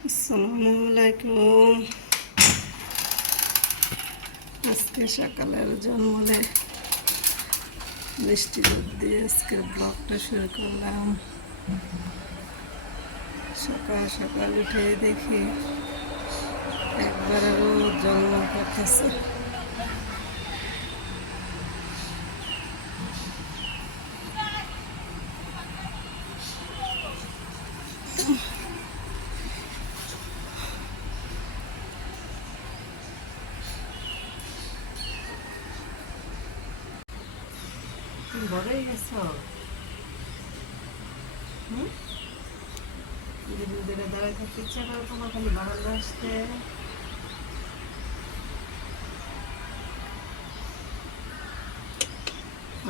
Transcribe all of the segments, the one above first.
আসসালামু আজকে সকালের জন্মলে মিষ্টি দুধ দিয়ে আজকে ব্লগটা শুরু করলাম। সকাল সকাল উঠে দেখি একবার আরও জন্ম করতেছে তুমি বড়ই গেছো দিদি দিনে দাঁড়ায় থাকতে ইচ্ছা করে তোমার খালি বারান্দা আসতে।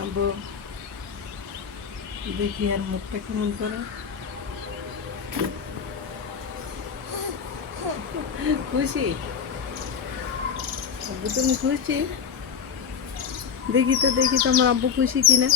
আব্বু, দেখি আর মুখটা কেমন করে। খুশি? আব্বু, তুমি খুশি? দেখি তো দেখি তো আমার আব্বু খুশি কিনা।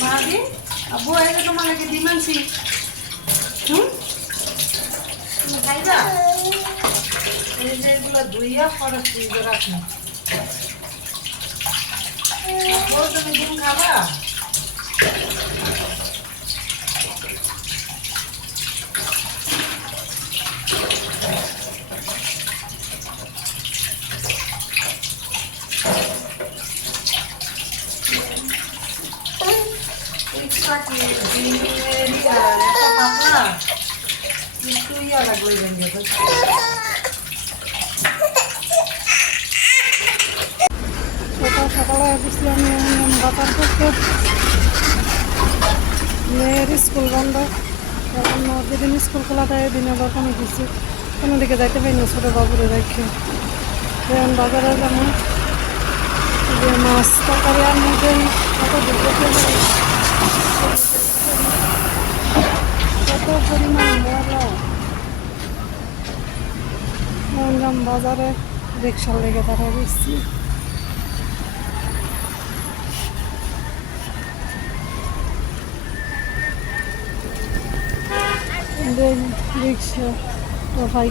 মাদি আব্বু এলে তোমার এই যে এগুলো ধুইয়া পরে ফ্রিজে রাখো আব্বু তুমি ডিম খাবা? ইচ্ছা কি ডিমের ইয়া, এত পাতলা একটু ইয়া লাগল এই সকাল সকালে বুঝলাম বাজার করতে মেয়ের স্কুল বন্ধ। কারণ যেদিন স্কুল খোলা থাকে দিন আবার কোনো কিছু কোনো দিকে যাইতে পারি না ছোটো বাবুরে রেখে যেমন বাজারে যেমন যে মাছ তরকারি আর মধ্যে কত কত পরিমাণ বাজারে, রিক্সার লেগে তারা দিচ্ছি রিক্সা তো হয়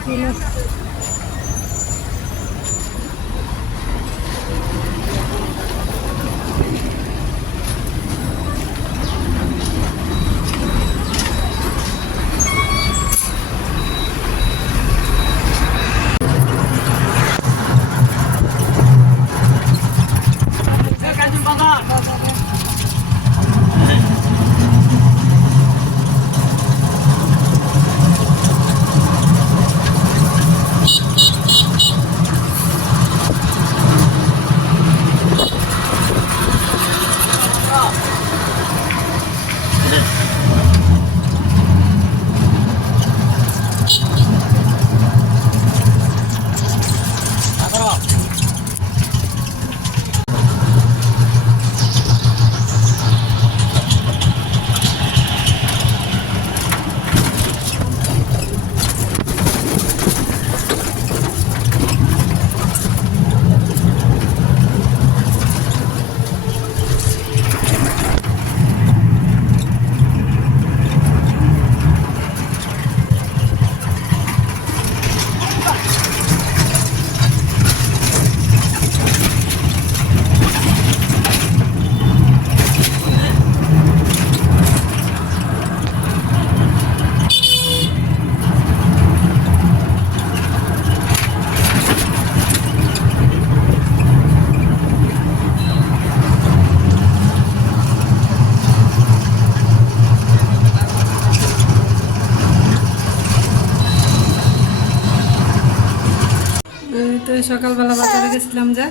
সকালবেলা বাজারে গেছিলাম যে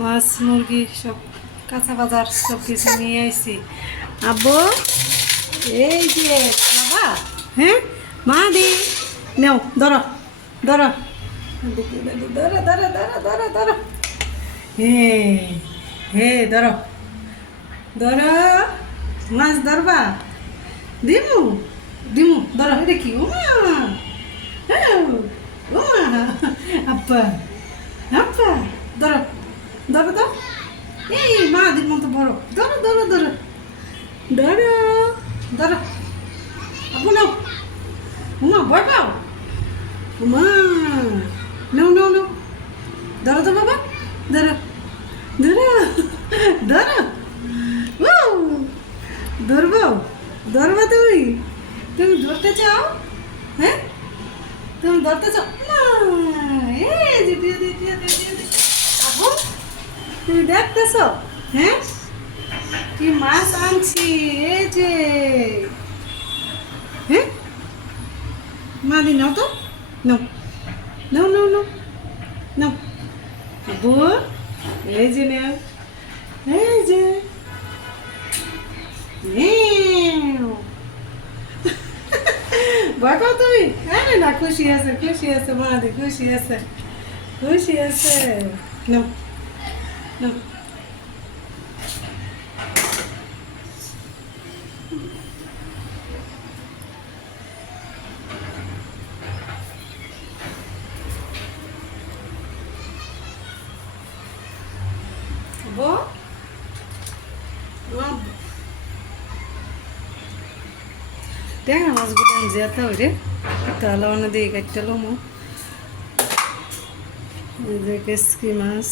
মাছ মুরগি সব কাঁচা বাজার সব কিছু নিয়ে আইছি। আব্বু এই যে বাবা হ্যাঁ? মা দি নেও ধরো ধরো। ধরো ধরো ধরো ধরো ধরো। হে হে ধরো। ধরো মাছ ধরবা। দিমু দিমু ধরো এটা কি? উমা হ্যাঁ, উমা আব্বা। আব্বা, ধরো ধরো তো এই মা, দিন মতো বড়। ধরো ধরো ধরো। ধরো ধরো। আব্বু, নাও। উমা, ভয় পাও? উমা, নাও নাও নাও। ধরো তো, বাবা। ধরো ধরো ধরো। ও ধরবো ধরবো তুমি। তুমি ধরতে চাও? হ্যাঁ? তুমি ধরতে চাও? না। তুমি দেখতেছ? হ্যাঁ? কি মাছ আনছি, এই যে। হ্যাঁ? মা, দি তো। নাও। নাও নাও নাও। নাও। আবু, এই যে নাও। এই যে। বাবা তুমি হ্যাঁ না খুশি আছে খুশি আছে মা দি খুশি আছে খুশি আছে নাও নাও ট্যাংরা মাছগুলো যেতে ওই রে তাহলে অন্য দিয়ে কাটতে লমো মাছ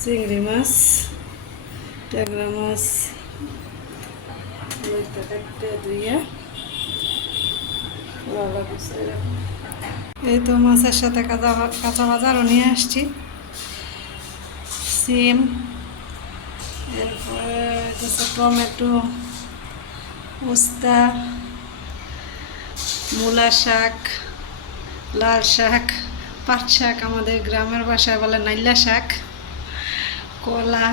চিংড়ি মাছ মাছ এই তো মাছের সাথে কাঁচা কাঁচা বাজারও নিয়ে আসছি সিম এরপরে টমেটো উস্তা মূলা শাক লাল শাক পাট শাক আমাদের গ্রামের ভাষায় বলে নাইলা শাক কলা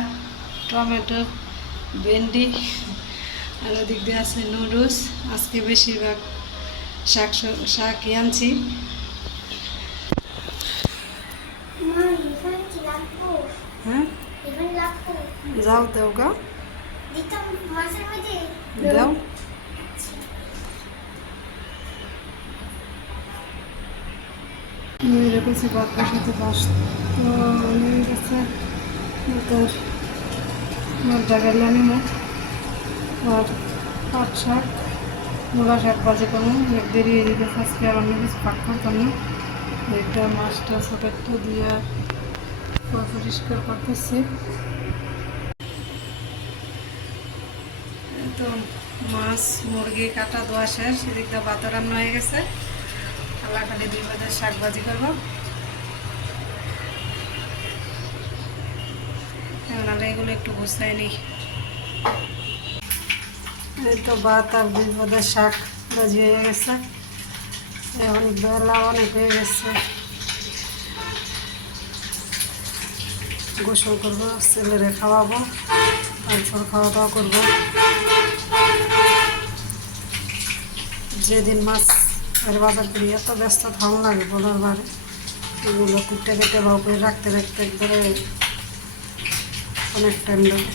টমেটো ভেন্ডি আর ওদিক দিয়ে আছে নুডলস। আজকে বেশিরভাগ শাক শাকই আনছি। হ্যাঁ? যাও দেও গা। দিতাম মাছের মধ্যে দাও। নিয়ে রেখেছি ভাত বসাতে বাস তো নিমো আর পাট শাক মূলা শাক বাজে দেরি হয়ে গেছে আজকে আর অন্য কিছু পাক করতাম না মাছটা ছোট একটু দিয়ে পরিষ্কার করতেছি তো মাছ মুরগি কাটা ধোয়া শেষ সেদিকটা ভাত রান্না হয়ে গেছে খালি দুই শাক ভাজি করব। এখন এগুলো একটু গুছাই নিই। এই তো ভাত আর দুই বাজার শাক ভাজি হয়ে গেছে। এখন বেলা অনেক হয়ে গেছে। গোসল করব, ছেলেরে খাওয়াবো তারপর খাওয়া দাওয়া করব। যেদিন মাছ এর বাজার করি এত ব্যস্ত, ধান লাগে বলার বারে। এগুলো কুটে কেটে বা করে রাখতে রাখতে একবারে অনেক টাইম লাগে।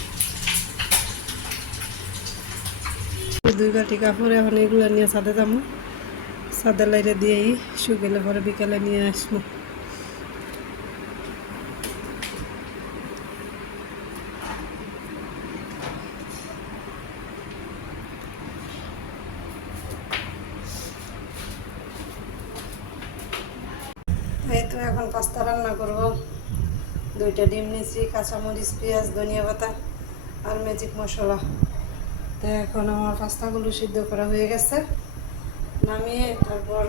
দুই বাটি কাপড় এখন এগুলো নিয়ে ছাদে যাব। ছাদের লাইটে দিয়েই শুকেলে পরে বিকেলে নিয়ে আসব এই তো এখন পাস্তা রান্না করব দুইটা ডিম নিয়েছি, কাঁচামরিচ, পেঁয়াজ, ধনিয়া পাতা আর ম্যাজিক মশলা। তো এখন আমার পাস্তাগুলো সিদ্ধ করা হয়ে গেছে। নামিয়ে তারপর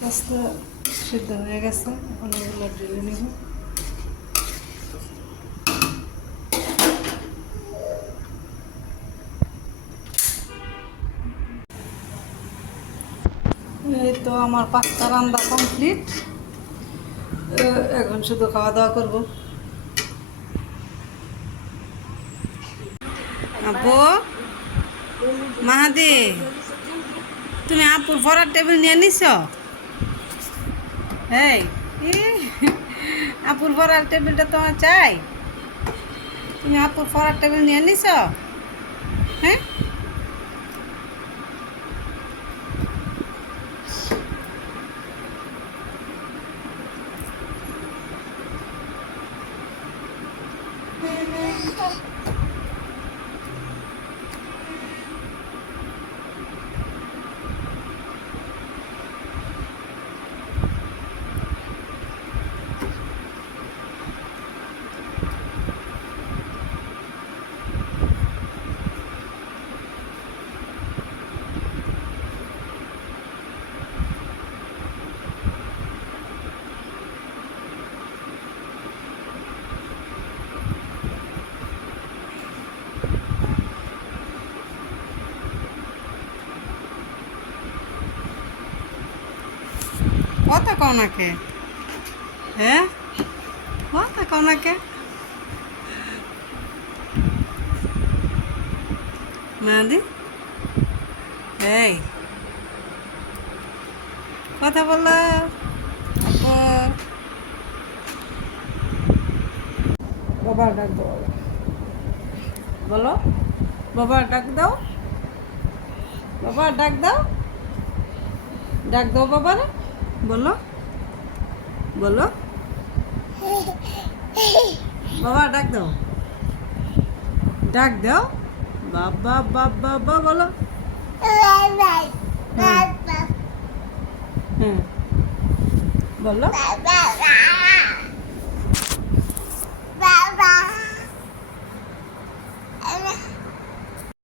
পাস্তা সিদ্ধ হয়ে গেছে। এখন এগুলো ঢেলে নিব। তো আমার পাস্তা রান্না কমপ্লিট এখন শুধু খাওয়া দাওয়া করব। আপু, মাহাদি, তুমি আপুর পড়ার টেবিল নিয়ে নিছ? এই আপুর পড়ার টেবিলটা তোমার চাই? তুমি আপুর পড়ার টেবিল নিয়ে নিছ? হ্যাঁ কথা কও না হ্যাঁ? কথা কও না কে? মেহাদি এই। কথা বলো বাবা ডাক দাও। বলো বাবা ডাক দাও। বাবা ডাক দাও। ডাক দাও বাবারে। বলো। বলো। বাবা ডাক দাও। ডাক দাও। বাবা বাবা বাবা বলো। হুম। বলো। বাবা।